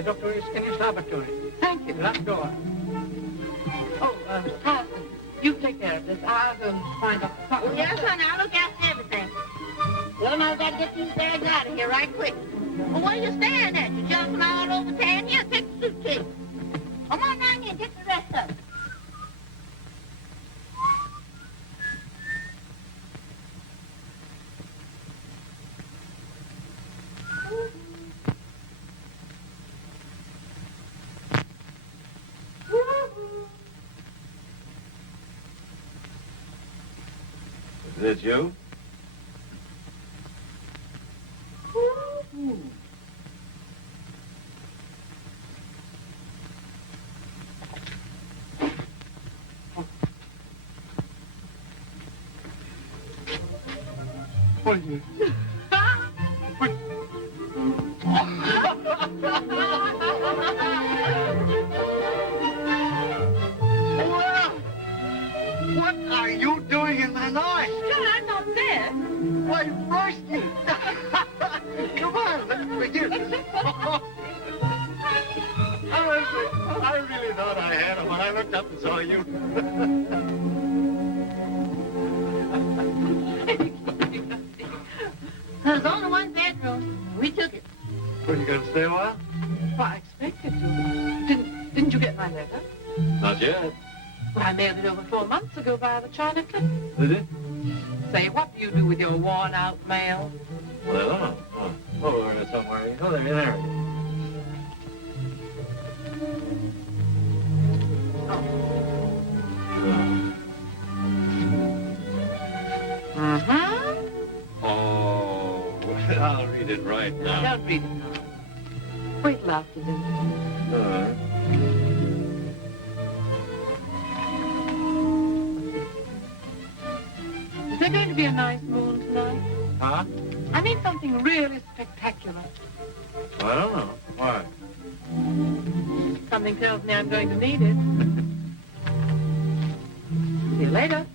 The doctor is in his laboratory. Thank you. That door. Oh, Harrison, you take care of this. I'll go and find out. Oh, yes, honey, I'll look after everything. Well, I've got to get these bags out of here right quick. Well, what are you staring at? You jumping all over town? Here, take the suitcase. Come on down here and get the rest of it. Is it you? What you? What are you doing in the noise? John, I'm not there. Why, Rusty! Come on, let's begin. I really thought I had him when I looked up and saw you. There's only one bedroom. We took it. Were you going to stay a while? Well, I expected to. Didn't you get my letter? Not yet. Well, I mailed it over 4 months ago via the China Clip. Did it? Say, what do you do with your worn-out mail? Well, I don't know. Oh, over there somewhere. Oh, there, there. Mm-hmm. Oh, I'll read it right now. Don't read it now. Wait till after dinner. Is there going to be a nice moon tonight? Huh? I mean something really spectacular. Well, I don't know. Why? Something tells me I'm going to need it. See you later.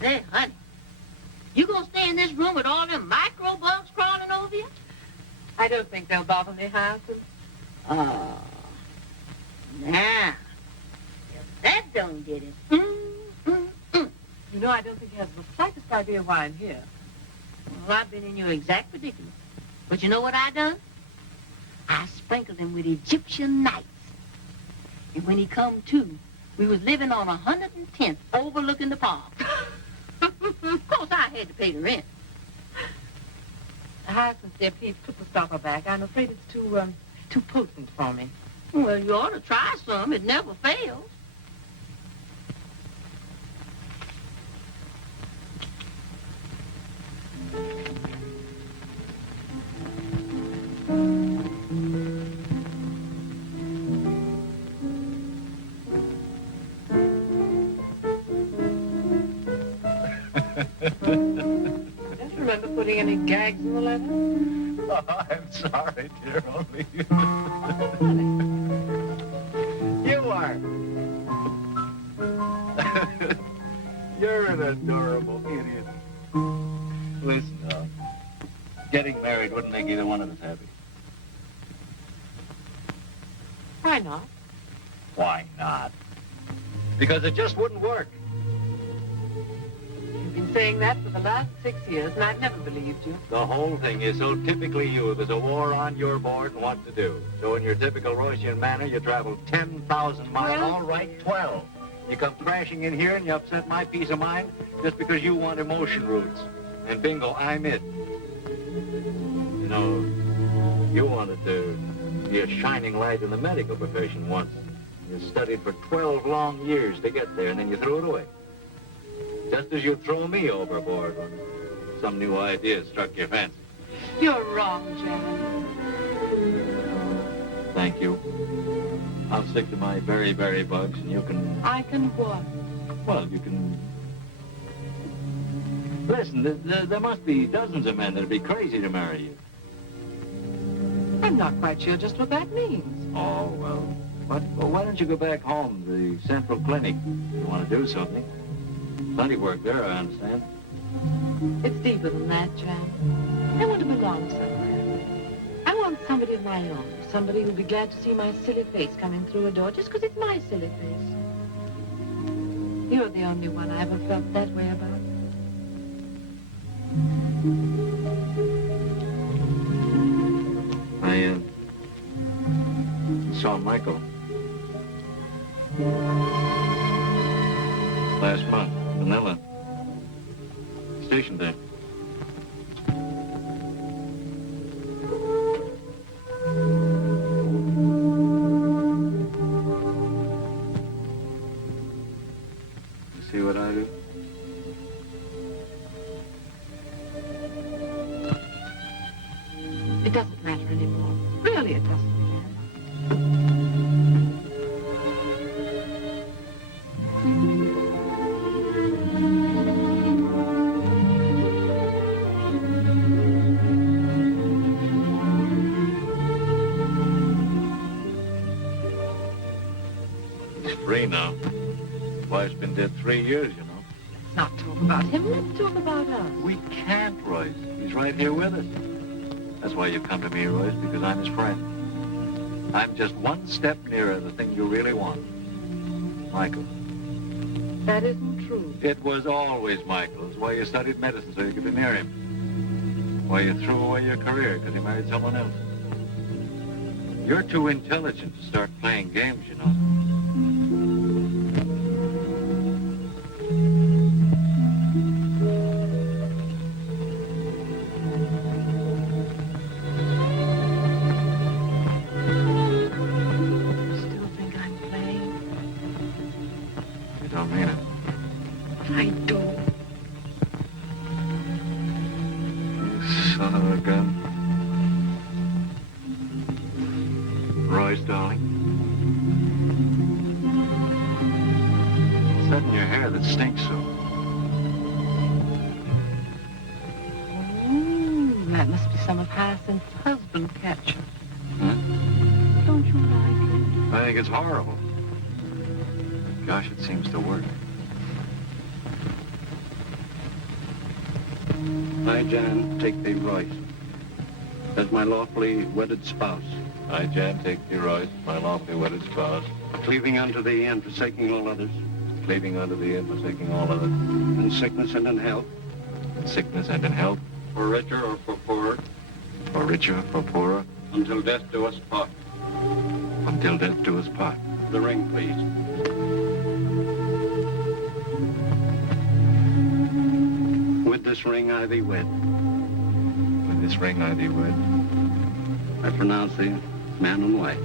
Hey, honey, you gonna stay in this room with all them microbugs crawling over you? I don't think they'll bother me, Harrison. Oh, now, if that don't get it, You know, I don't think he has the slightest idea why I'm here. Well, I've been in your exact predicament. But you know what I done? I sprinkled him with Egyptian nights. And when he come to, we was living on 110th overlooking the park. Of course, I had to pay the rent. Harrison, dear, please put the stopper back. I'm afraid it's too potent for me. Well, you ought to try some. It never fails. Just remember putting any gags in the letter? Oh, I'm sorry, dear. Only you. You are. You're an adorable idiot. Listen, getting married wouldn't make either one of us happy. Why not? Why not? Because it just wouldn't work. You've been saying that for the last 6 years, and I've never believed you. The whole thing is so typically you. There's a war on your board and what to do. So in your typical Roycian manner, you travel 10,000 miles. Well, all right, 12. You come crashing in here and you upset my peace of mind just because you want emotion roots. And bingo, I'm it. You know, you wanted to be a shining light in the medical profession once. You studied for 12 long years to get there, and then you threw it away. Just as you throw me overboard when some new idea struck your fancy. You're wrong, Jerry. Thank you. I'll stick to my berry bugs, and you can... I can what? Well, you can... Listen, there must be dozens of men that'd be crazy to marry you. I'm not quite sure just what that means. Oh, well, why don't you go back home to the Central Clinic? You want to do something. Plenty work there, I understand. It's deeper than that, Jan. I want to belong somewhere. I want somebody of my own. Somebody who'll be glad to see my silly face coming through a door just because it's my silly face. You're the only one I ever felt that way about. I saw Michael last month, Manila. Station there. You see what I do? It doesn't matter anymore. Really, it doesn't, Jan. He's free now. Wife's been dead 3 years, you know. Let's not talk about him. Let's talk about us. We can't, Royce. He's right here with us. That's why you come to me, Royce, because I'm his friend. I'm just one step nearer the thing you really want. Michael. That isn't true. It was always Michael. It's why you studied medicine, so you could be near him. Why you threw away your career, because he married someone else. You're too intelligent to start playing games, you know. Still think I'm playing? You don't mean it. I do. You son of a gun. Royce, darling. What's that in your hair that stinks so? That must be some of Hyacinth's husband catcher. Huh? Don't you like it? I think it's horrible. Gosh, it seems to work. I, Jan, take thee, Royce, as my lawfully wedded spouse, I, Jan, take thee, Royce, my lawfully wedded spouse, cleaving unto thee and forsaking all others, cleaving unto thee and forsaking all others, in sickness and in health, in sickness and in health, for richer or for poorer, for richer, for poorer, until death do us part. until death do us part. The ring, please. With this ring I thee wed. With this ring I thee wed. I pronounce thee man and wife.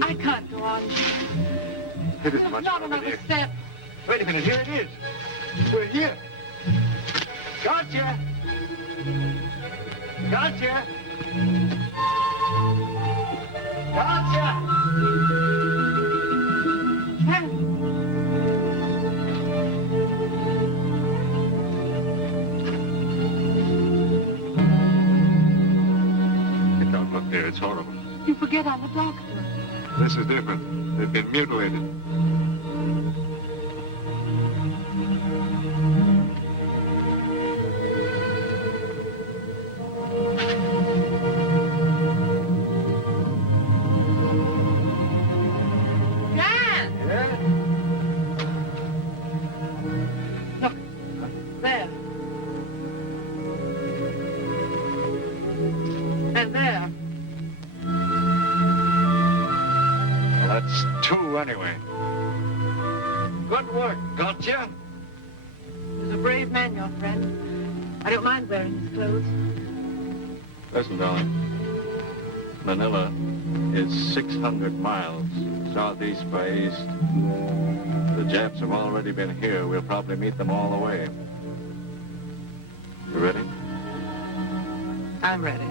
I can't go on. It isn't much Not longer, another dear. step. Wait a minute, here it is. We're here. Gotcha! Gotcha! Gotcha! Don't look there. It's horrible. You forget I'm a doctor. This is different. They've been mutilated. Jan! Yeah? Look, there. And there. Well, that's two anyway. Good work, gotcha. He's a brave man, your friend. I don't mind wearing his clothes. Listen, darling. Manila is 600 miles southeast by east. The Japs have already been here. We'll probably meet them all the way. You ready? I'm ready.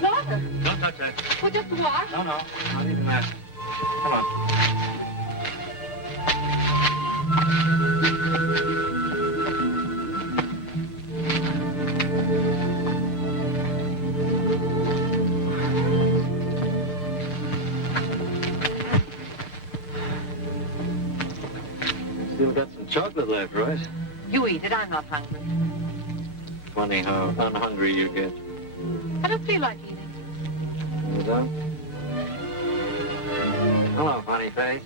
Water. Don't touch that. Well, just wash. No, not even that. Come on. Still got some chocolate left, right? You eat it. I'm not hungry. Funny how unhungry you get. I don't feel like eating. You don't? Hello, funny face.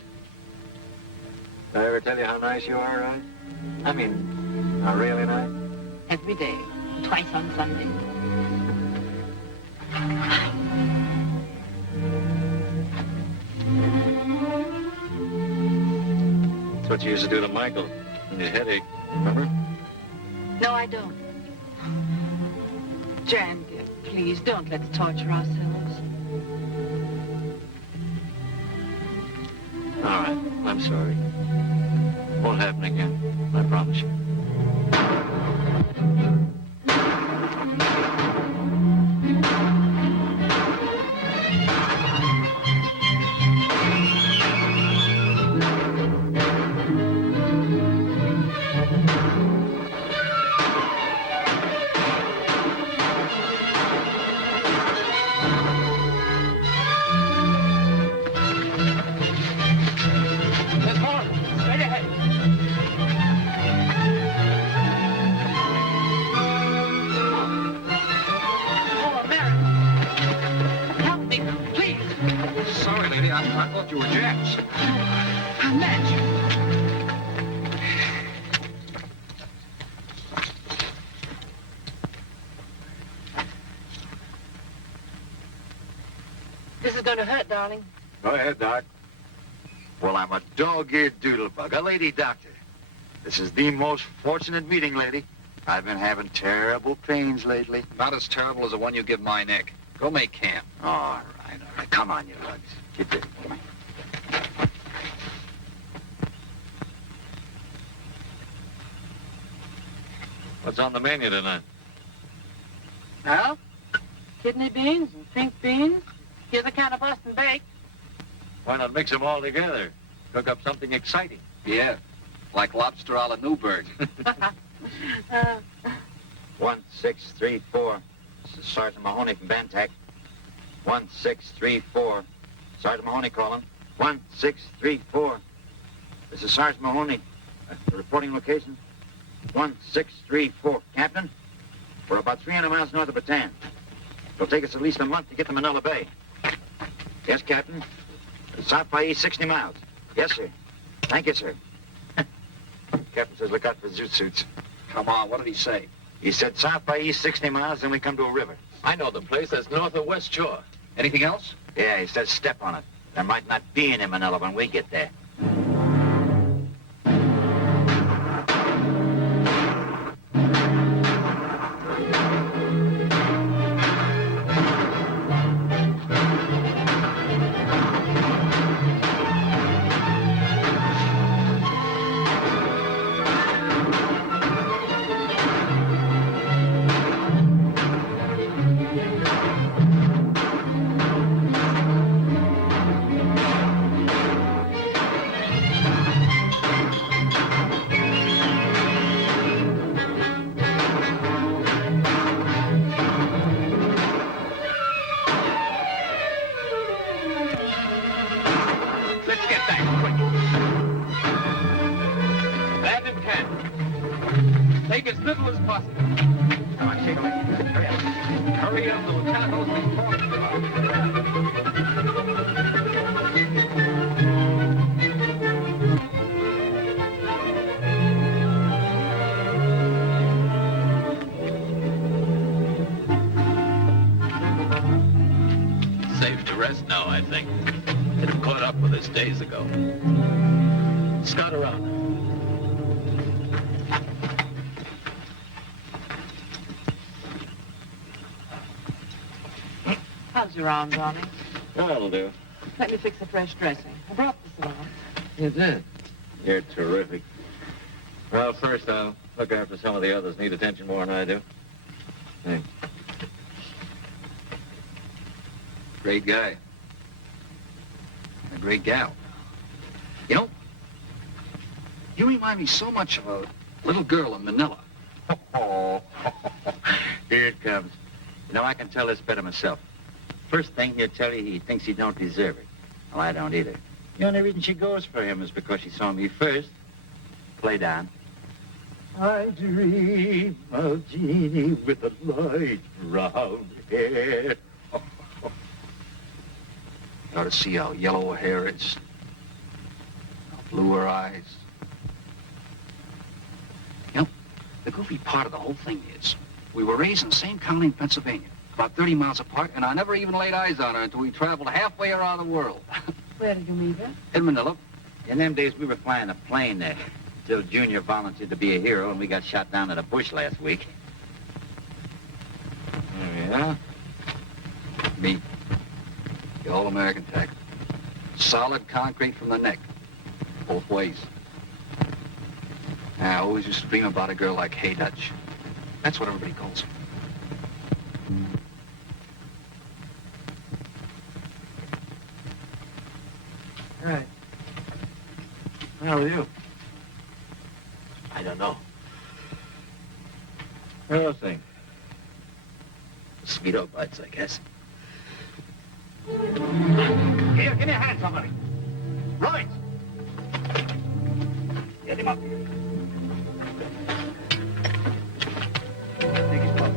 Did I ever tell you how nice you are, right? I mean, how really nice? Every day. Twice on Sunday. That's what you used to do to Michael when his headache, remember? No, I don't. Jan, dear, please, don't let's torture ourselves. All right, I'm sorry. Won't happen again, I promise you. Oh, America. Help me, please. Sorry, lady. I thought you were Japs. Imagine. This is going to hurt, darling. Go ahead, Doc. Well, I'm a dog-eared doodlebug, a lady doctor. This is the most fortunate meeting, lady. I've been having terrible pains lately. Not as terrible as the one you give my neck. Go make camp. All right. Come on, you lugs. Get there. What's on the menu tonight? Well, kidney beans and pink beans. Here's a can of Boston baked. Why not mix them all together? Cook up something exciting. Yeah, like lobster a la Newburgh. 1634. This is Sergeant Mahoney from Bantac. 1634. Sergeant Mahoney calling. 1634. This is Sergeant Mahoney. Reporting location. 1634. Captain, we're about 300 miles north of Bataan. It'll take us at least a month to get to Manila Bay. Yes, Captain. South by east 60 miles. Yes, sir. Thank you, sir. Captain says look out for zoot suits. Come on, what did he say? He said south by east 60 miles, then we come to a river. I know the place. That's north of West Shore. Anything else? Yeah, he says step on it. There might not be any Manila when we get there. Let's get back quick. Land in camp. Take as little as possible. Come on, shake a leg. Hurry up. Hurry up, the lieutenant knows what he's talking about. Safe to rest now, I think. It had caught up with us days ago. Scout around. How's your arm, darling? That'll do. Let me fix a fresh dressing. I brought this along. You did? You're terrific. Well, first I'll look after some of the others need attention more than I do. Thanks. Great guy. A great gal. You know, you remind me so much of a little girl in Manila. Oh, here it comes. You know, I can tell this better myself. First thing, he'll tell you he thinks he don't deserve it. Well, I don't either. The only reason she goes for him is because she saw me first. Play down. I dream of Jeannie with the light brown hair. You ought to see how yellow her hair is. How blue her eyes. You know, the goofy part of the whole thing is, we were raised in the same county in Pennsylvania, about 30 miles apart, and I never even laid eyes on her until we traveled halfway around the world. Where did you meet her? In Manila. In them days, we were flying a plane there. Till Junior volunteered to be a hero, and we got shot down at a bush last week. Oh, yeah? Me. The all-American tack. Solid concrete from the neck. Both ways. I always used to dream about a girl like Hey Dutch. That's what everybody calls her. Right. How are you? I don't know. How's things? Mosquito bites, I guess. Here, give me a hand, somebody. Right. Get him up here. Take his pulse.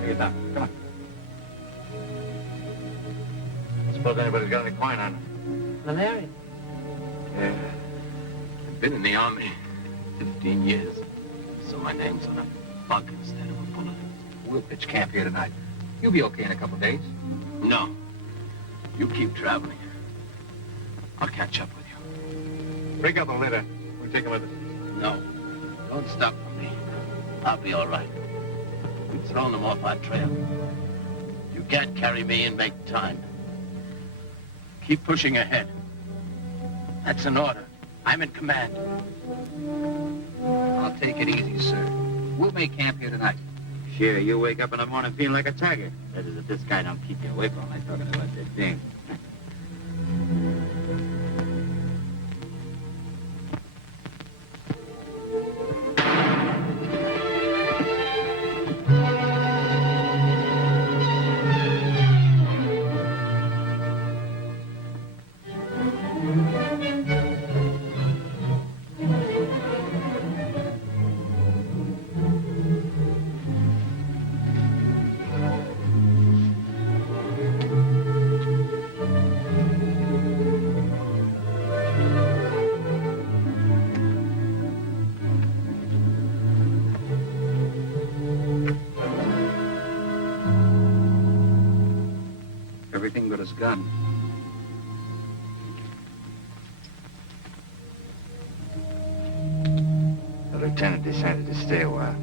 Take it down. Come on. Suppose anybody's got any quinine on him. Malaria. Yeah. I've been in the Army 15 years. So my name's on a bug instead of a bullet. We'll pitch camp here tonight. You'll be okay in a couple of days. No. You keep traveling. I'll catch up with you. Break up the litter. We'll take him with us. No. Don't stop for me. I'll be all right. We've thrown them off our trail. You can't carry me and make time. Keep pushing ahead. That's an order. I'm in command. I'll take it easy, sir. We'll make camp here tonight. Sure, you wake up in the morning feeling like a tiger. That is, if this guy don't keep you awake all night talking about that thing. his gun. The lieutenant decided to stay a while.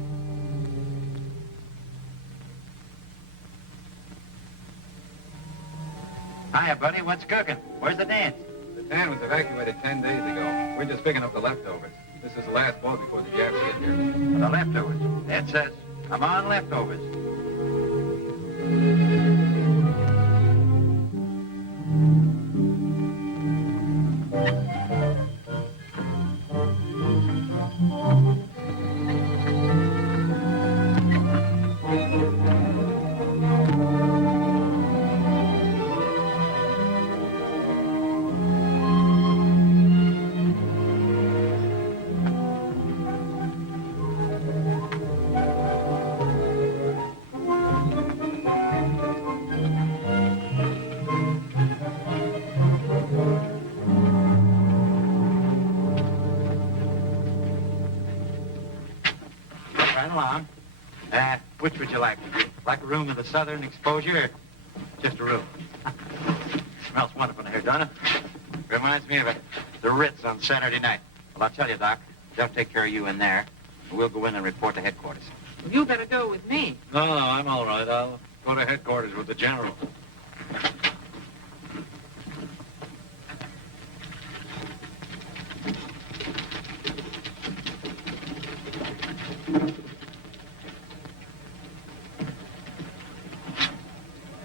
Hiya, buddy. What's cooking? Where's the dance? The town was evacuated 10 days ago. We're just picking up the leftovers. This is the last boat before the Japs get here. The leftovers. That says, come on, leftovers. Right along. Which would you like? Like a room with a southern exposure or just a room? Smells wonderful in here, don't it? Reminds me of the Ritz on Saturday night. Well, I'll tell you, Doc, they'll take care of you in there. We'll go in and report to headquarters. Well, you better go with me. No, I'm all right. I'll go to headquarters with the general.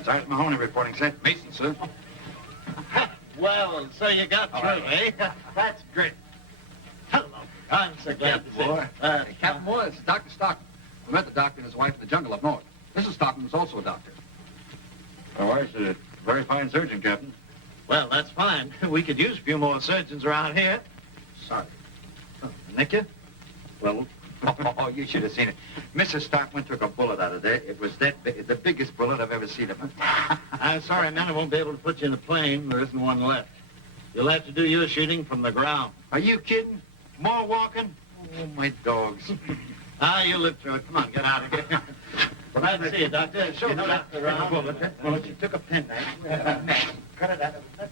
Sergeant Mahoney reporting, sir. Mason, sir. Well, so you got through, eh? That's great. Hello. I'm so glad to see you. Captain Moore, it's Dr. Stockton. We met the doctor and his wife in the jungle up north. Mrs. Stockton was also a doctor. My wife's a very fine surgeon, Captain. Well, that's fine. We could use a few more surgeons around here. Sorry. Nick you? Well, Oh, you should have seen it. Mrs. Stockman took a bullet out of there. It was the biggest bullet I've ever seen of her. I'm sorry, man, I won't be able to put you in a plane. There isn't one left. You'll have to do your shooting from the ground. Are you kidding? More walking? Oh, my dogs. You live through it. Come on, get out of here. Glad to see you, Doctor. Show the doctor around. Well, she took a penknife. Cut it out of it.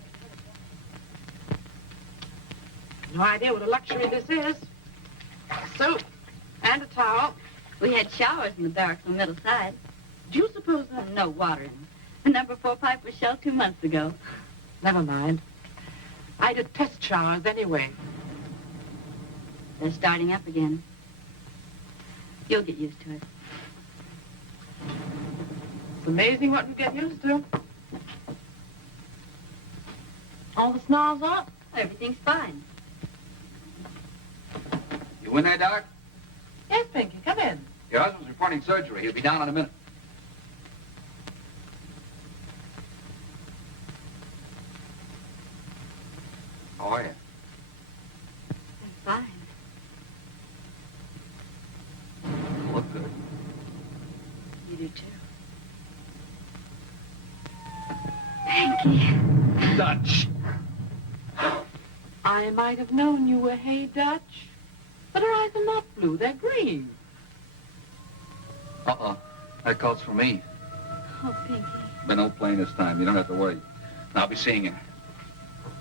No idea what a luxury this is. Soap and a towel. We had showers in the barracks on the middle side. Do you suppose that... No water in them. The number 4 pipe was shelled 2 months ago. Never mind. I did test showers anyway. They're starting up again. You'll get used to it. It's amazing what you get used to. All the snarls up. Everything's fine. You in there, Doc? Yes, Pinky, come in. Your husband's reporting surgery. He'll be down in a minute. How are you? I'm fine. Look good. You do too. Thank you. Dutch. I might have known you were Hey Dutch. But her eyes are not blue, they're green. Uh-uh. That calls for me. Oh, Pinky. But no plane this time. You don't have to worry. I'll be seeing you.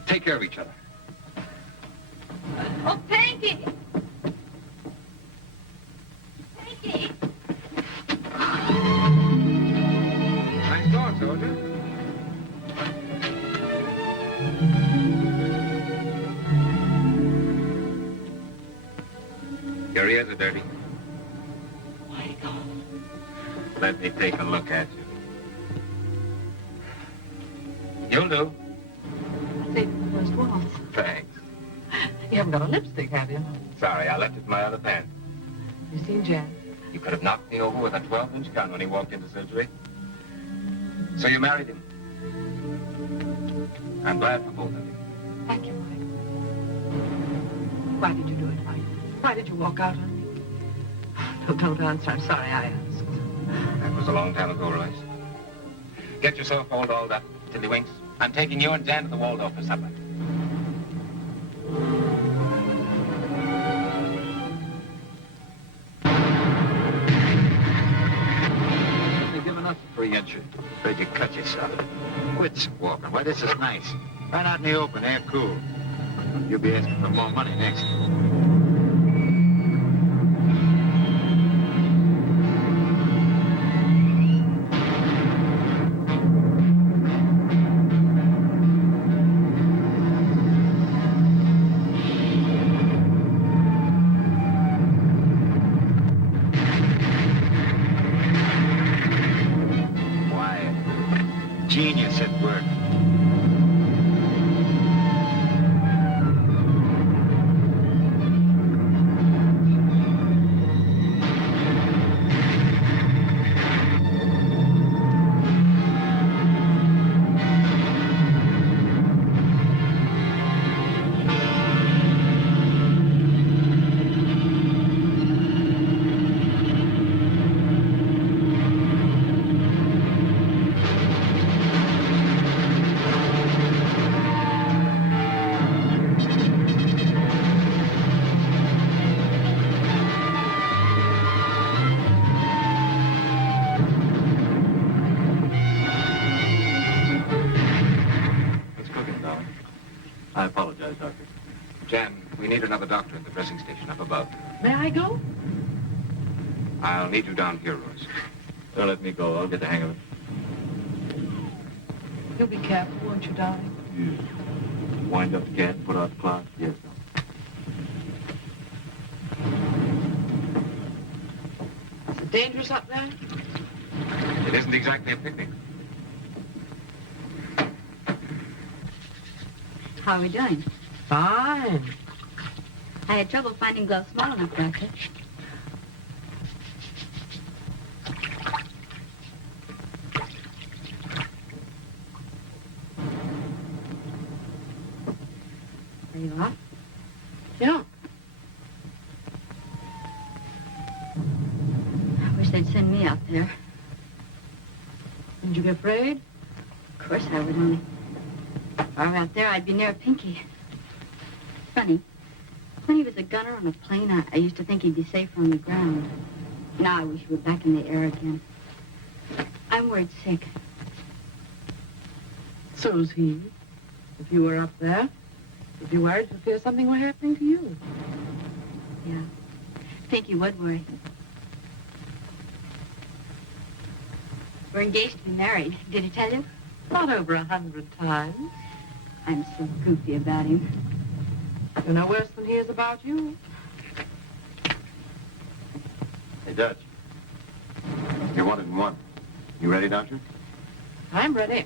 Take care of each other. Oh, Pinky! Pinky! Nice dog, soldier. Your ears are dirty. My God. Let me take a look at you. You'll do. I saved the first waltz. Thanks. You haven't got a lipstick, have you? Sorry, I left it in my other pants. You seen Jan? You could have knocked me over with a 12-inch gun when he walked into surgery. So you married him. I'm glad for both of you. Thank you, Mike. Why did you do it, Mike? Why did you walk out on me? No, don't answer. I'm sorry I asked. That was a long time ago, Royce. Get yourself all dolled up, Tiddlywinks. I'm taking you and Dan to the Waldorf for supper. They're giving us a free entry. Afraid you cut yourself. Quit walking. Why, this is nice. Right out in the open, air cool. You'll be asking for more money next. Genius at work. I apologize, Doctor. Jan, we need another doctor at the dressing station up above. May I go? I'll need you down here, Royce. Don't let me go. I'll get the hang of it. You'll be careful, won't you, darling? You wind up the gas, put out the clock. Yes, sir. Is it dangerous up there? It isn't exactly a picnic. How are we doing? Fine. I had trouble finding gloves small enough, Doctor. There you are. Yeah. I wish they'd send me out there. Didn't you get afraid? Of course I would, only if I were out there, I'd be near Pinky. Funny. When he was a gunner on a plane, I used to think he'd be safer on the ground. Now I wish he were back in the air again. I'm worried sick. So's he. If you were up there, if you worried for fear something were happening to you. Yeah. Pinky would worry. We're engaged to be married. Did he tell you? Not over 100 times. I'm so goofy about him. You're no worse than he is about you. Hey, Dutch. You're wanted in one. You ready, Doctor? I'm ready.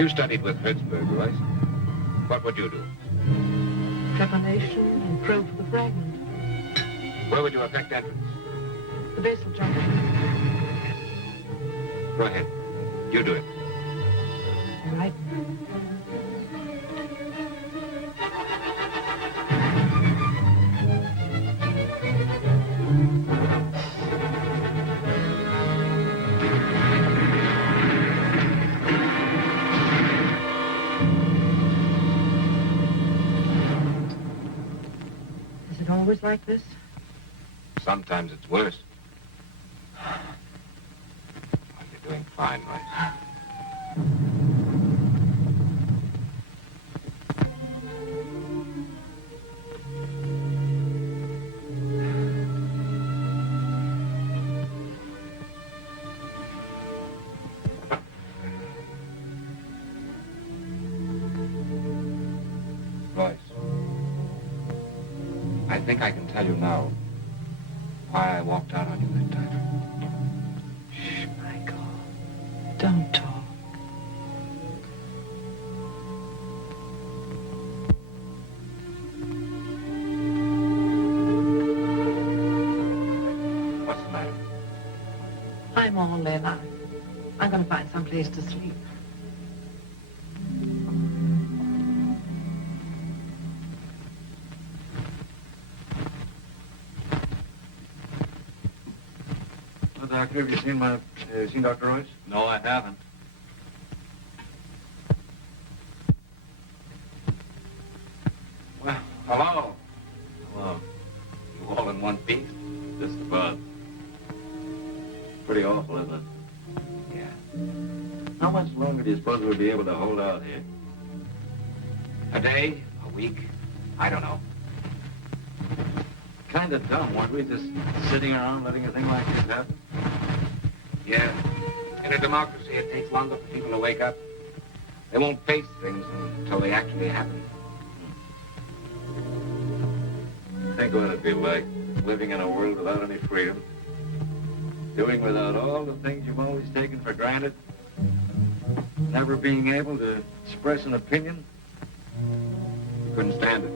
You studied with Hertzberg, Royce. What would you do? Trepanation and probe for the fragment. Where would you effect entrance? The basal junction. Go ahead. You do it. All right. Is it always like this? Sometimes it's worse. You're doing fine, Royce. Royce, I think I can tell you now why I walked out on you that time. Shh, Michael. Don't talk. What's the matter? I'm all in. I'm going to find some place to sleep. Well, Doctor, have you seen Dr. Royce? No, I haven't. Well, hello. Hello. You all in one piece? Just about. Pretty awful, isn't it? Yeah. How much longer do you suppose we'll be able to hold out here? A day? A week? I don't know. Kind of dumb, weren't we? Just sitting around letting a thing like this happen? Yeah. In a democracy, it takes longer for people to wake up. They won't face things until they actually happen. Think what it'd be like, living in a world without any freedom. Doing without all the things you've always taken for granted. Never being able to express an opinion. You couldn't stand it.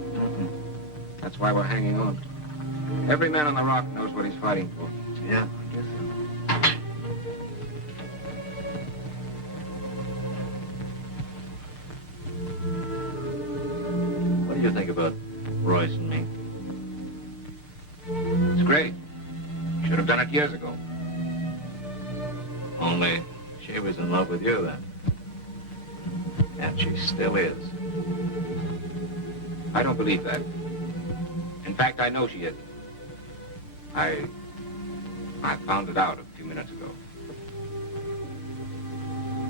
That's why we're hanging on. Every man on the rock knows what he's fighting for. Yeah, I guess so. What do you think about Royce and me? It's great. Should have done it years ago. Only she was in love with you then. And she still is. I don't believe that. In fact, I know she is. I found it out a few minutes ago.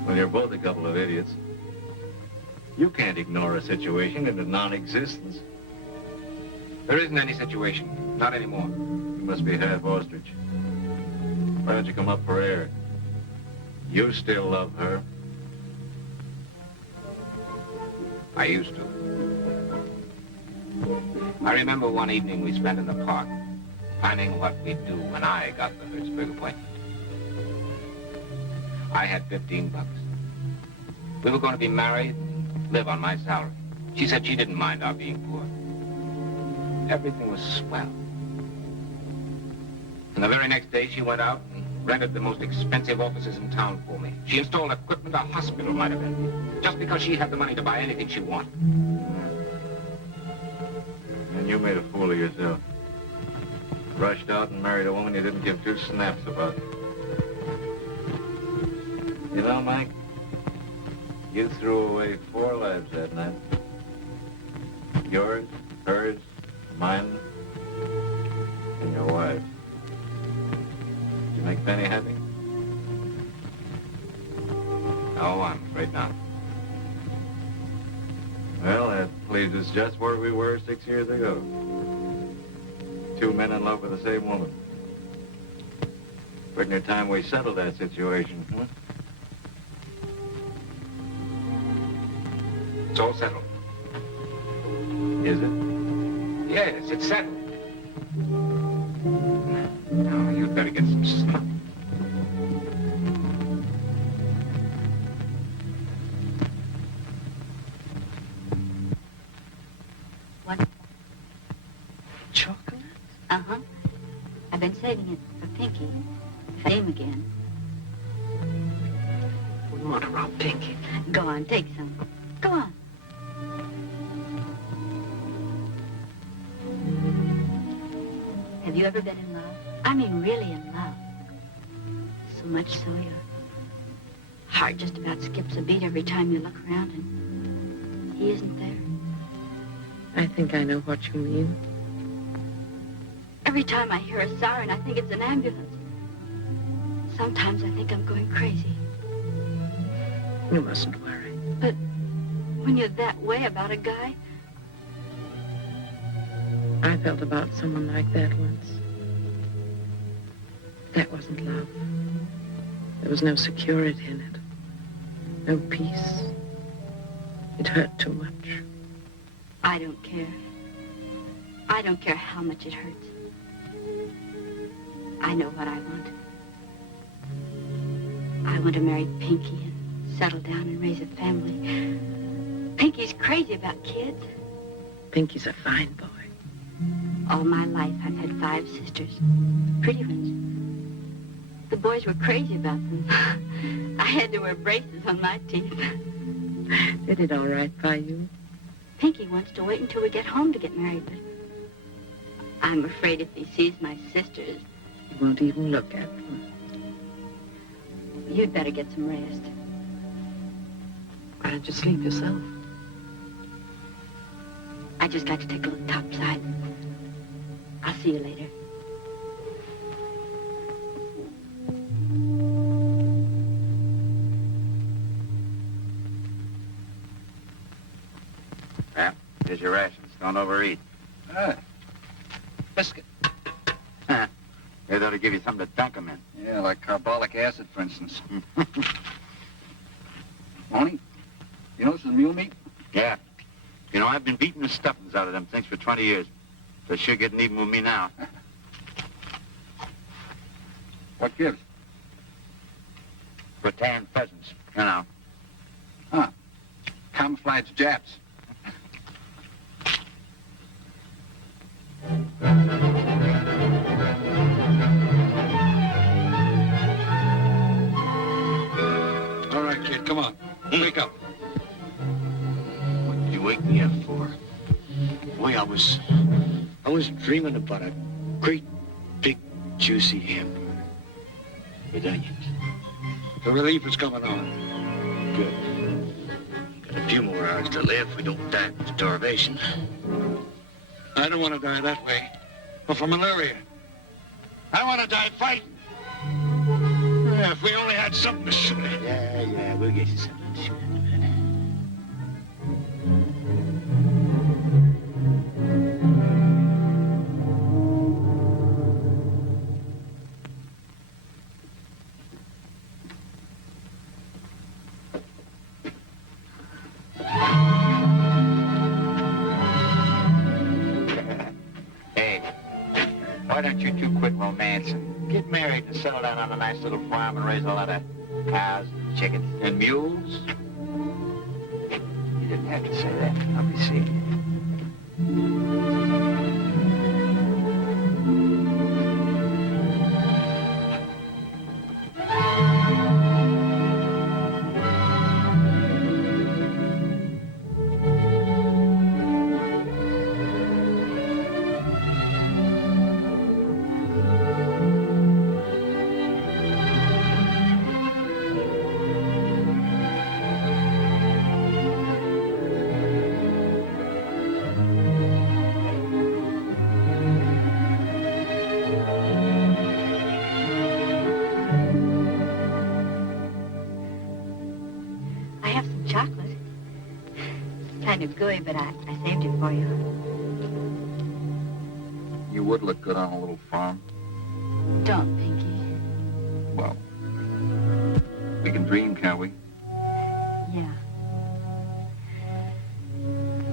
Well, you're both a couple of idiots. You can't ignore a situation into non-existence. There isn't any situation. Not anymore. You must be half ostrich. Why don't you come up for air? You still love her. I used to. I remember one evening we spent in the park, planning what we'd do when I got the Hertzberg appointment. I had $15. We were going to be married and live on my salary. She said she didn't mind our being poor. Everything was swell. And the very next day, she went out and rented the most expensive offices in town for me. She installed equipment a hospital might have been, just because she had the money to buy anything she wanted. And you made a fool of yourself. Rushed out and married a woman you didn't give two snaps about. You know, Mike, you threw away 4 lives that night. Yours, hers, mine, and your wife. Did you make Penny happy? No, I'm afraid not. Well, that leaves us just where we were 6 years ago. 2 men in love with the same woman. Pretty near time we settled that situation, huh? It's all settled. Is it? Yes, it's settled. Now, you'd better get some sleep. Uh-huh. I've been saving it for Pinky. If I see him again. Wouldn't want to rob Pinky. Go on, take some. Go on. Have you ever been in love? I mean, really in love. So much so your heart just about skips a beat every time you look around and he isn't there. I think I know what you mean. Every time I hear a siren, I think it's an ambulance. Sometimes I think I'm going crazy. You mustn't worry. But when you're that way about a guy, I felt about someone like that once. That wasn't love. There was no security in it. No peace. It hurt too much. I don't care. I don't care how much it hurts. I know what I want. I want to marry Pinky and settle down and raise a family. Pinky's crazy about kids. Pinky's a fine boy. All my life, I've had 5 sisters. Pretty ones. The boys were crazy about them. I had to wear braces on my teeth. Did it all right by you? Pinky wants to wait until we get home to get married, but I'm afraid if he sees my sisters, He won't even look at them. you'd better get some rest. Why don't you sleep yourself? I just got to take a look topside. I'll see you later. Well, here's your rations. Don't overeat. Biscuit. They ought to give you something to dunk 'em in. Yeah, like carbolic acid, for instance. Tony, you know this is mule meat? Yeah. You know, I've been beating the stuffings out of them things for 20 years. They're sure getting even with me now. What gives? Rattan pheasants, you know. Huh. Camouflage Japs. All right, kid, come on. Wake up. What did you wake me up for? Boy, I was dreaming about a great, big, juicy hamburger with onions. The relief is coming on. Good. Got a few more hours to live. We don't die from starvation. I don't want to die that way. Or from malaria. I want to die fighting. Yeah, if we only had something to shoot at. Yeah, we'll get you something to shoot at in a minute. Hey, why don't you two quit romancing? Get married and settle down on a nice little farm and raise a lot of cows, chickens, and mules? You didn't have to say that. I'll be seeing you. I have some chocolate. Kind of gooey, but I saved it for you. You would look good on a little farm. Don't, Pinky. Well, we can dream, can't we? Yeah.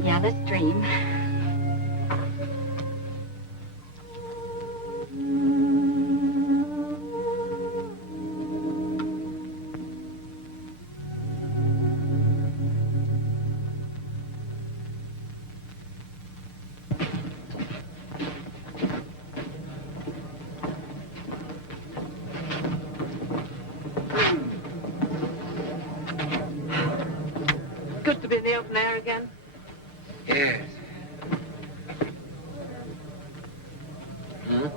Yeah, let's dream. to be in the open air again? Yes. Huh?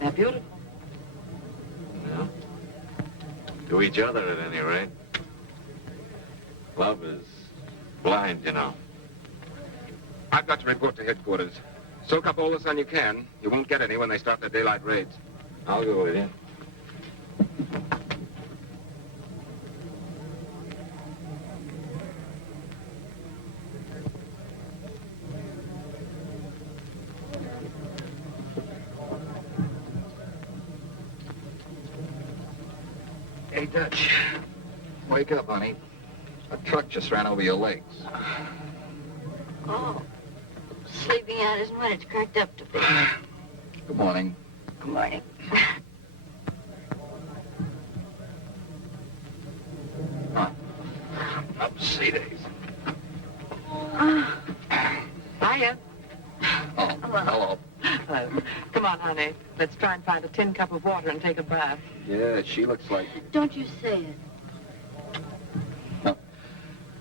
They're beautiful. Yeah. To each other, at any rate. Love is blind, you know. I've got to report to headquarters. Soak up all the sun you can. You won't get any when they start their daylight raids. I'll go with you. Hey, Dutch. Wake up, honey. A truck just ran over your legs. Oh, sleeping out isn't what it's cracked up to be. Good morning. Good morning. Up sea days. Hiya. Oh, hello. Come on, honey. Let's try and find a tin cup of water and take a bath. Yeah, she looks like... Don't you say it.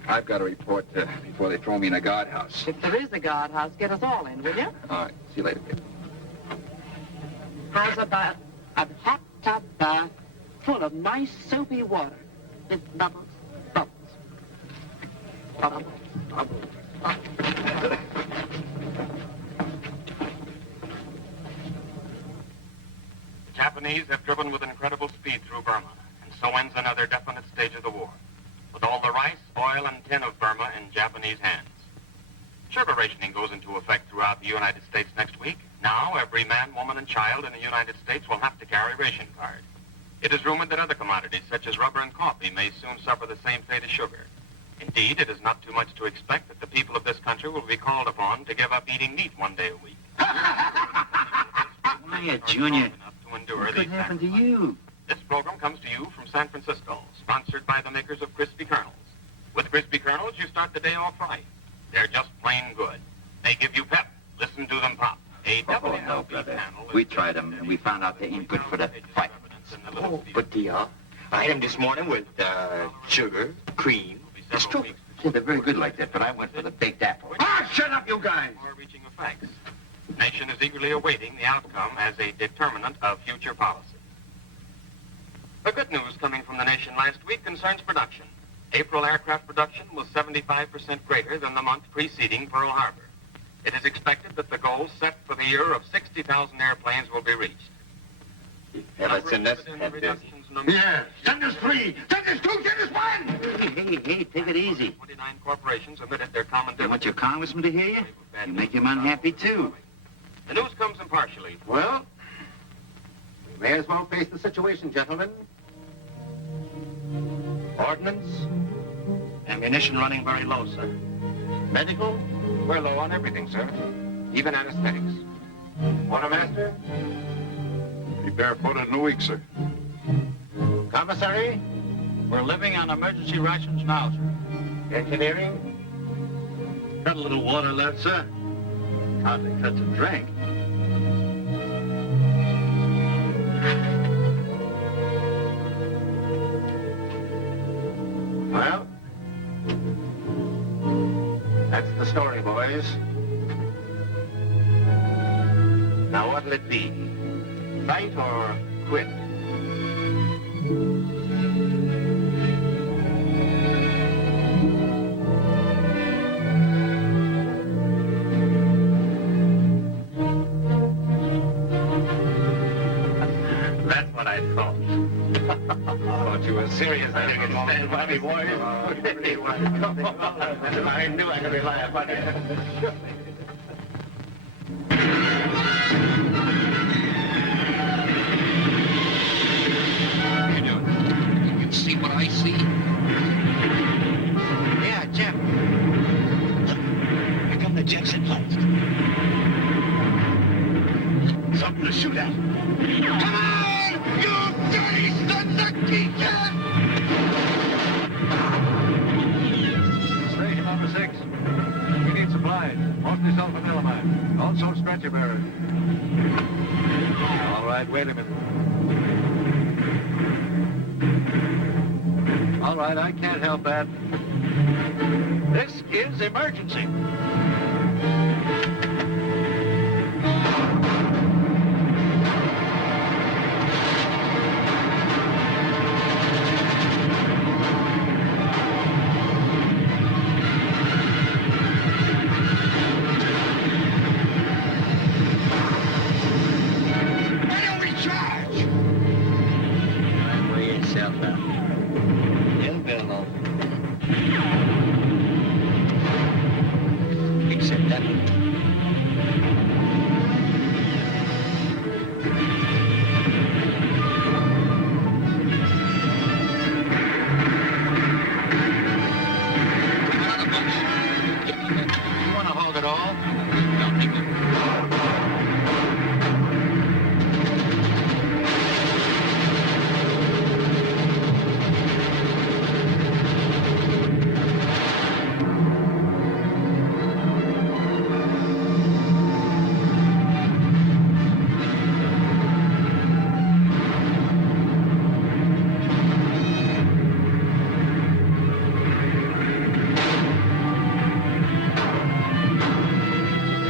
I've got to report before they throw me in a guardhouse. If there is a guardhouse, get us all in, will you? All right. See you later, kid. How's about a hot tub bath full of nice soapy water? With bubbles. Bubbles. Bubbles. The Japanese have driven with incredible speed through Burma, and so ends another definite stage of the war, with all the rice, oil, and tin of Burma in Japanese hands. Sugar rationing goes into effect throughout the United States next week. Now, every man, woman, and child in the United States will have to carry a ration card. It is rumored that other commodities, such as rubber and coffee, may soon suffer the same fate as sugar. Indeed, it is not too much to expect that the people of this country will be called upon to give up eating meat one day a week. Hiya, Junior. To endure What these could happen to sacrifices. you? This program comes to you from San Francisco, sponsored by the makers of Crispy Kernels. With Crispy Kernels, you start the day off right. They're just plain good. They give you pep. Listen to them pop. A double Oh, no, healthy brother. panel We is tried them, and we found out they ain't good for the fight. Oh, but I had them this morning with sugar, cream, and strawberries. Yeah, they're very good like that, but I went for the baked apple. Ah, shut up, you guys! Far-reaching effects. The nation is eagerly awaiting the outcome as a determinant of future policy. The good news coming from the nation last week concerns production. April aircraft production was 75% greater than the month preceding Pearl Harbor. It is expected that the goal set for the year of 60,000 airplanes will be reached. Ever send us that Reductions number- Yeah, send us 3! Send us 2! Send us 1! Hey, take it easy. 29 corporations omitted their common You want your dividends. congressman to hear you? You make him unhappy, too. The news comes impartially. Well, we may as well face the situation, gentlemen. Ordnance, ammunition running very low, sir. Medical, we're low on everything, sir. Even anesthetics. Quartermaster, Be barefooted in a week, sir. commissary, We're living on emergency rations now, sir. engineering. Got a little water left, sir. Hardly touch a drink. Well, that's the story, boys. Now, what'll it be? Fight or quit? That's what I thought. Thought you were serious. I didn't stand by me, boys. I knew I could rely upon you. How you doing? You see what I see? Yeah, Jim. Here come the jets at last. Something to shoot at. Come on, you dirty sons of geekers! Station number 6. We need supplies, mostly sulfur-melamine. Also stretcher bearers. All right, wait a minute. right, I can't help that. This is emergency. Why don't we charge? Weigh yourself out. You'll build on. Except that one. You want to hog it all?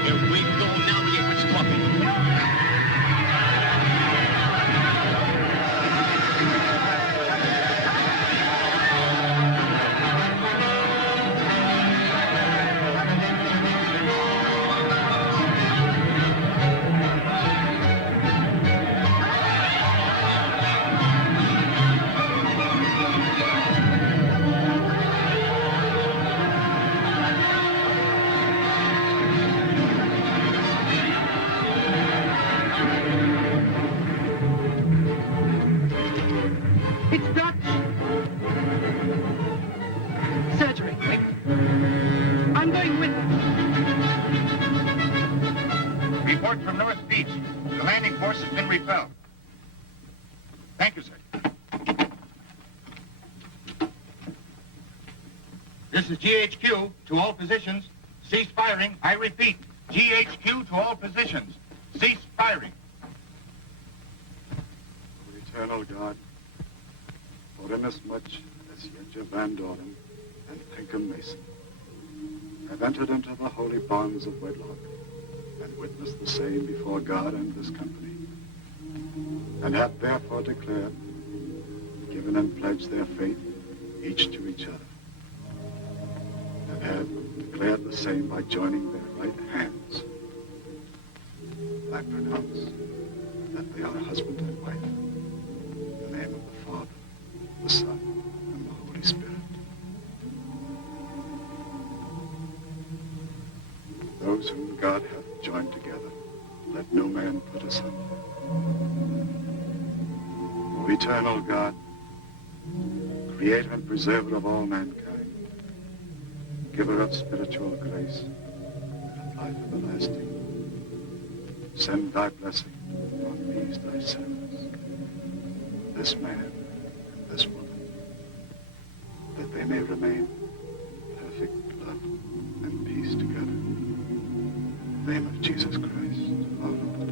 If we go now, we get what's talking. It's Dutch. Surgery, quick. I'm going with them. Report from North Beach. The landing force has been repelled. Thank you, sir. This is GHQ to all positions. Cease firing. I repeat, GHQ to all positions. Cease firing. Eternal God, for inasmuch as Yenja Van Doren and Pinkham Mason have entered into the holy bonds of wedlock and witnessed the same before God and this company, and have therefore declared, given and pledged their faith each to each other, and have declared the same by joining their right hands, I pronounce that they are husband and wife. In the name of the Father, the Son, and the Holy Spirit. Those whom God hath joined together, let no man put asunder. O eternal God, creator and preserver of all mankind, giver of spiritual grace and of life everlasting, send thy blessing on these thy servants, this man and this woman, that they may remain in perfect love and peace together. In the name of Jesus Christ, our Lord.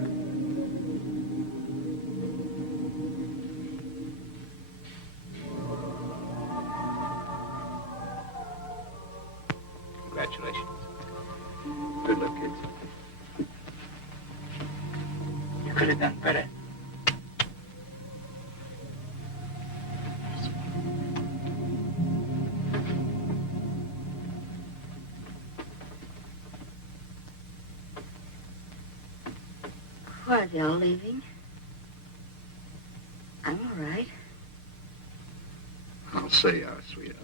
Congratulations. Good luck, kids. You could have done better. Why are they all leaving? I'm all right. I'll say our sweetheart.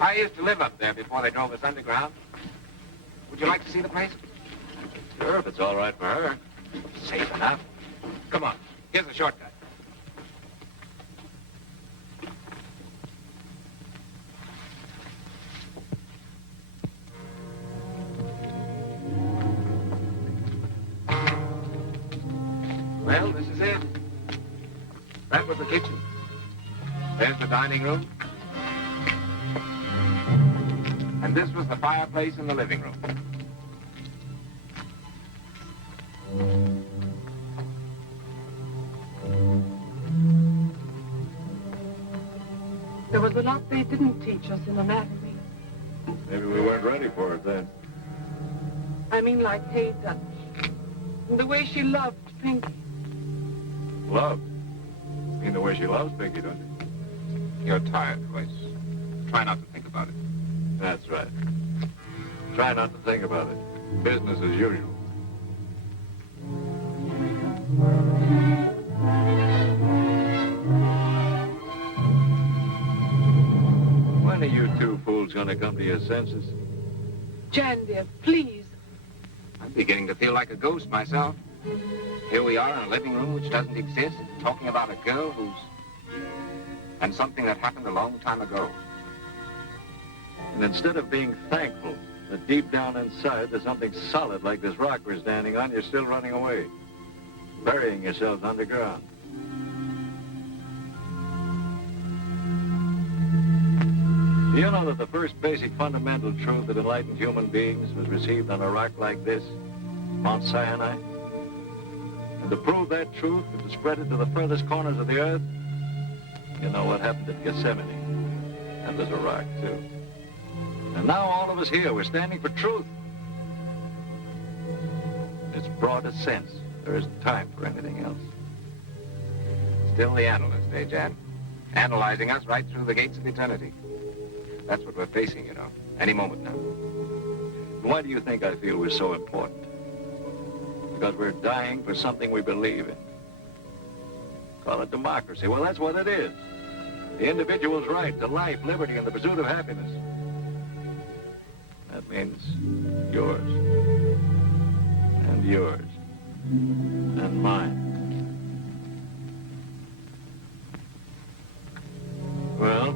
I used to live up there before they drove us underground. Would you like to see the place? Sure, if it's all right for her. Safe enough. Come on, here's the shortcut. Well, this is it. That was the kitchen. There's the dining room. And this was the fireplace in the living room. There was a lot they didn't teach us in anatomy. Maybe we weren't ready for it then. I mean, like Hay Dutch. And the way she loved Pinky. Love? You mean the way she loves Pinky, don't you? You're tired, Royce. Try not to think about it. That's right. Try not to think about it. Business as usual. When are you two fools gonna come to your senses? Jan, dear, please. I'm beginning to feel like a ghost myself. Here we are in a living room which doesn't exist, talking about a girl who's... and something that happened a long time ago. And instead of being thankful that deep down inside there's something solid like this rock we're standing on, you're still running away, burying yourselves underground. Do you know that the first basic fundamental truth that enlightened human beings was received on a rock like this, Mount Sinai? And to prove that truth and to spread it to the furthest corners of the earth, you know what happened at Gethsemane. That was a rock, too. And now all of us here, we're standing for truth. In its broadest sense, there isn't time for anything else. Still the analyst, eh, Jan? Analyzing us right through the gates of eternity. That's what we're facing, you know, any moment now. Why do you think I feel we're so important? Because we're dying for something we believe in. Call it democracy. Well, that's what it is. The individual's right to life, liberty, and the pursuit of happiness. That means yours. And yours. And mine. Well,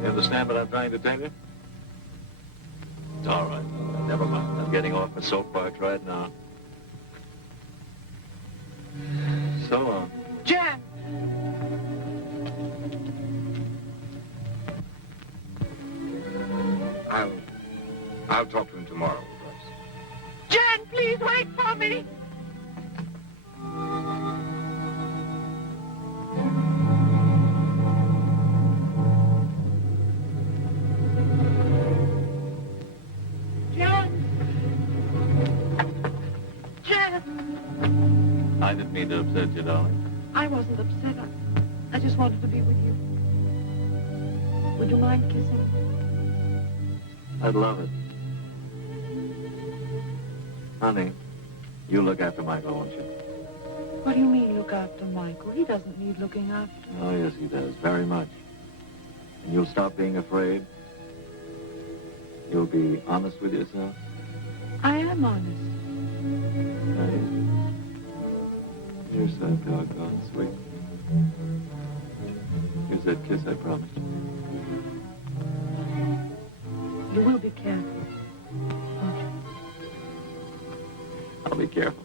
you understand what I'm trying to tell you? It's all right. Never mind. I'm getting off my soapbox right now. So long. Jan! I'll talk to him tomorrow, Royce. Jan, please wait for me! I didn't mean to upset you, darling. I wasn't upset. I just wanted to be with you. Would you mind kissing? I'd love it. Honey, you look after Michael, won't you? What do you mean, look after Michael? He doesn't need looking after. Oh, yes, he does. Very much. And you'll stop being afraid? You'll be honest with yourself? I am honest. You're so doggone sweet. Here's that kiss I promised you. You will be careful, won't you? I'll be careful.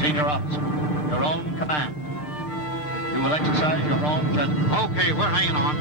Senior officer, your own command. You will exercise your own judgment. Okay, we're hanging on.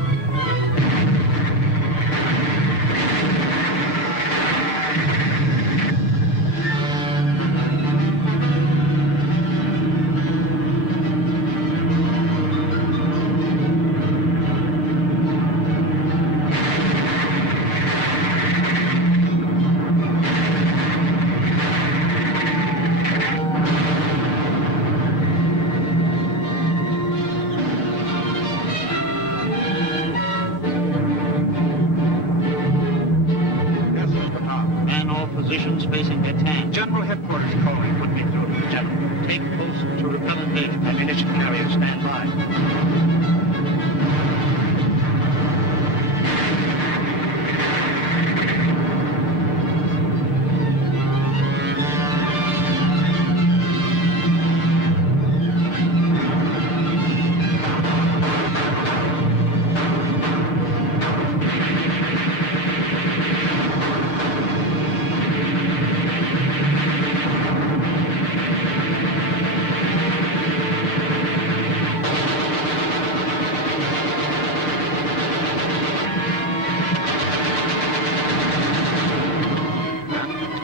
orders, Corey. Put me through to the general. Take post to repellent base. Ammunition carrier, stand by.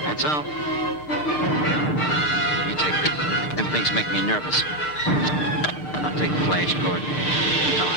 That's all. You take this. Them things make me nervous. I'll take the flash cord. Come on.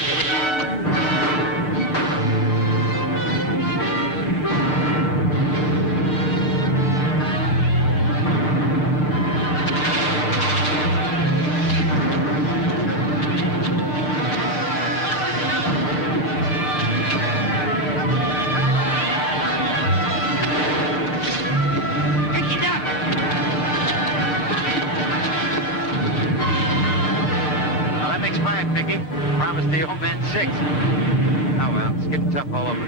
Well, that makes 5, Nicky. Promised the old man 6. Oh, well, it's getting tough all over.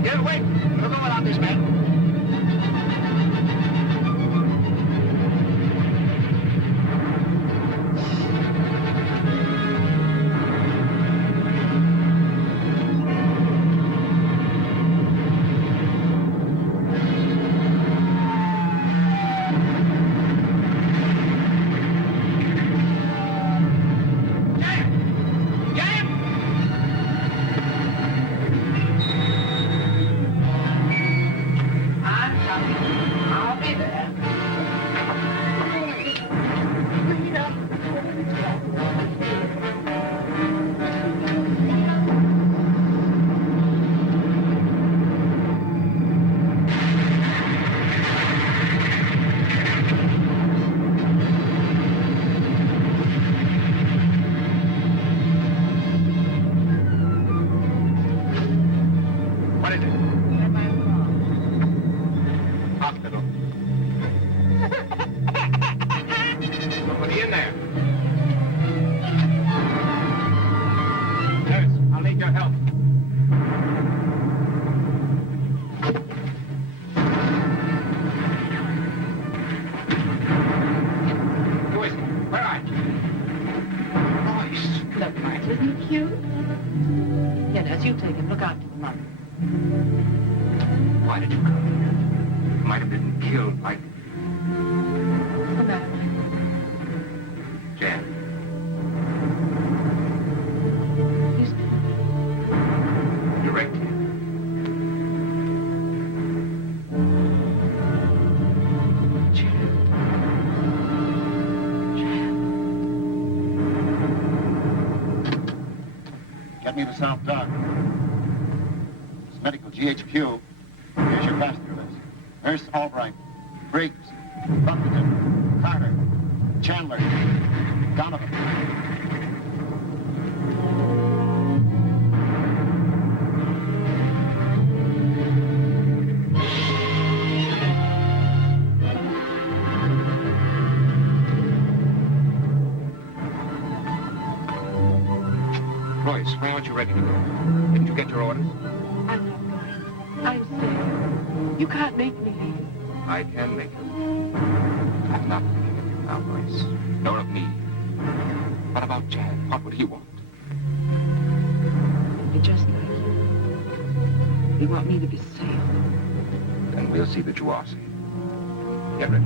Get away! We'll go without this man. What is it? Hospital. Somebody in there. Nurse, I'll need your help. Who is it? Where are you? Look, Mark, isn't he cute? Yeah, as you take him, look out for the mother. Why did you come here? Might have been killed like What's the matter, Mike? Jan. He's Direct him. Get me to South Dock. It's medical GHQ. Here's your passenger list. Nurse Albright, Briggs, Buffington, Carter, Chandler, Donovan. Royce, why aren't you ready to go? Didn't you get your orders? I'm not going. I'm staying. You can't make me leave. I can make you. I'm not thinking of you now, Joyce. Nor of me. What about Jack? What would he want? They're just like you. They want me to be safe. Then we'll see that you are safe. Get ready.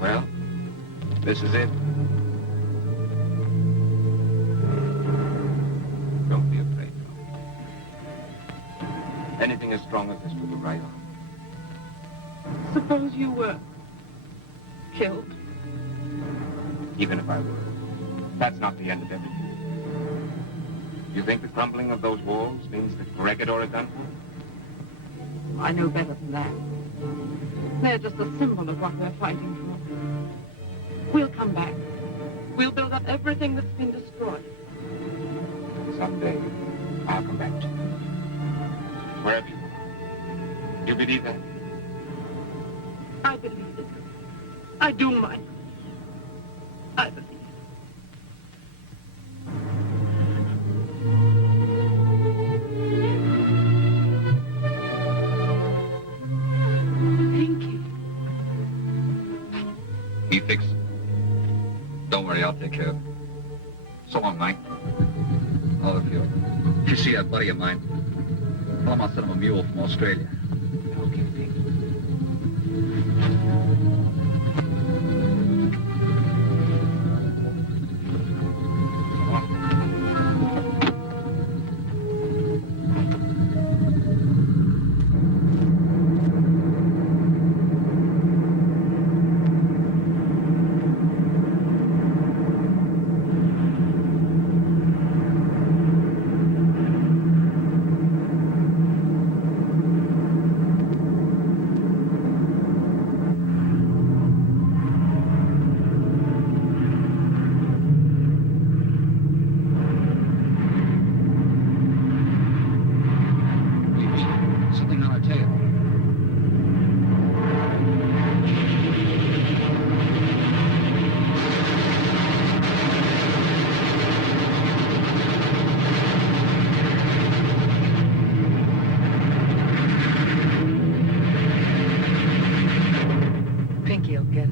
Well, this is it. Don't be afraid, Tom. Anything as strong as this will be right on. Suppose you were killed. Even if I were. That's not the end of everything. You think the crumbling of those walls means that Corregidor is done for? I know better than that. They're just a symbol of what we're fighting for. We'll come back. We'll build up everything that's been destroyed. Someday, I'll come back to you. Wherever you are. You believe that? I believe it. I do, Mike. I believe it. Pinky. He fixes it. Don't worry, I'll take care of it. So long, Mike. Oh, if you see that buddy of mine, tell him I'll send him a mule from Australia. Okay, Pink. Something on our tail. Pinky will get it.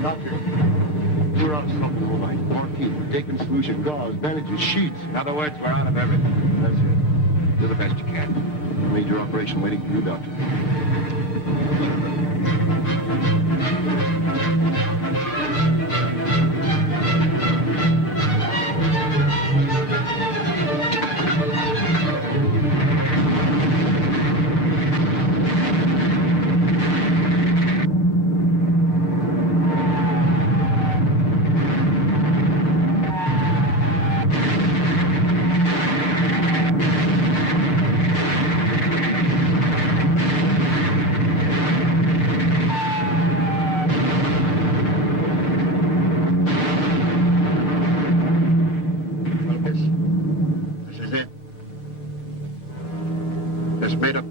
Doctor, we're out of something all night. Morphine, we're taking solution, gauze, bandages, sheets. In other words, we're out of everything. That's it. Do the best you can. Major operation waiting for you, Doctor.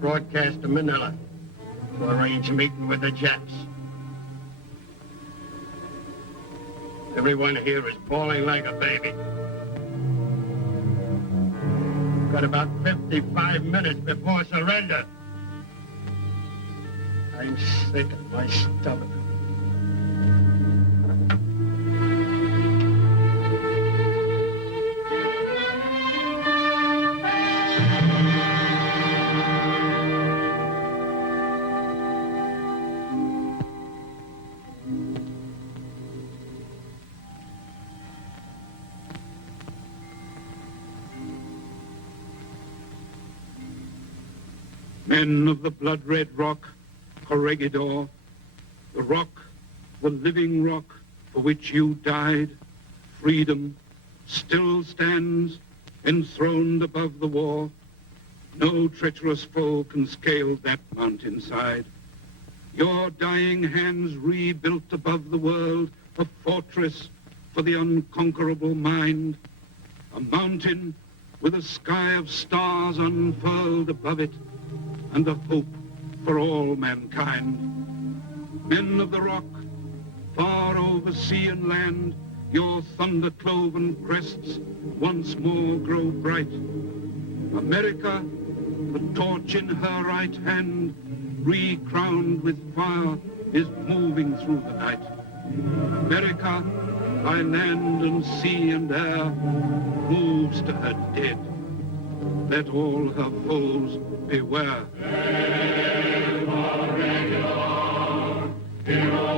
broadcast to Manila to arrange a meeting with the Japs. Everyone here is bawling like a baby. Got about 55 minutes before surrender. I'm sick at my stomach. Men of the blood-red rock, Corregidor, the rock, the living rock for which you died, freedom, still stands enthroned above the war. No treacherous foe can scale that mountainside. Your dying hands rebuilt above the world a fortress for the unconquerable mind, a mountain with a sky of stars unfurled above it, and a hope for all mankind. Men of the rock, far over sea and land, your thunder-cloven crests once more grow bright. America, the torch in her right hand, re-crowned with fire, is moving through the night. America, by land and sea and air, moves to her dead. Let all her foes beware. Hero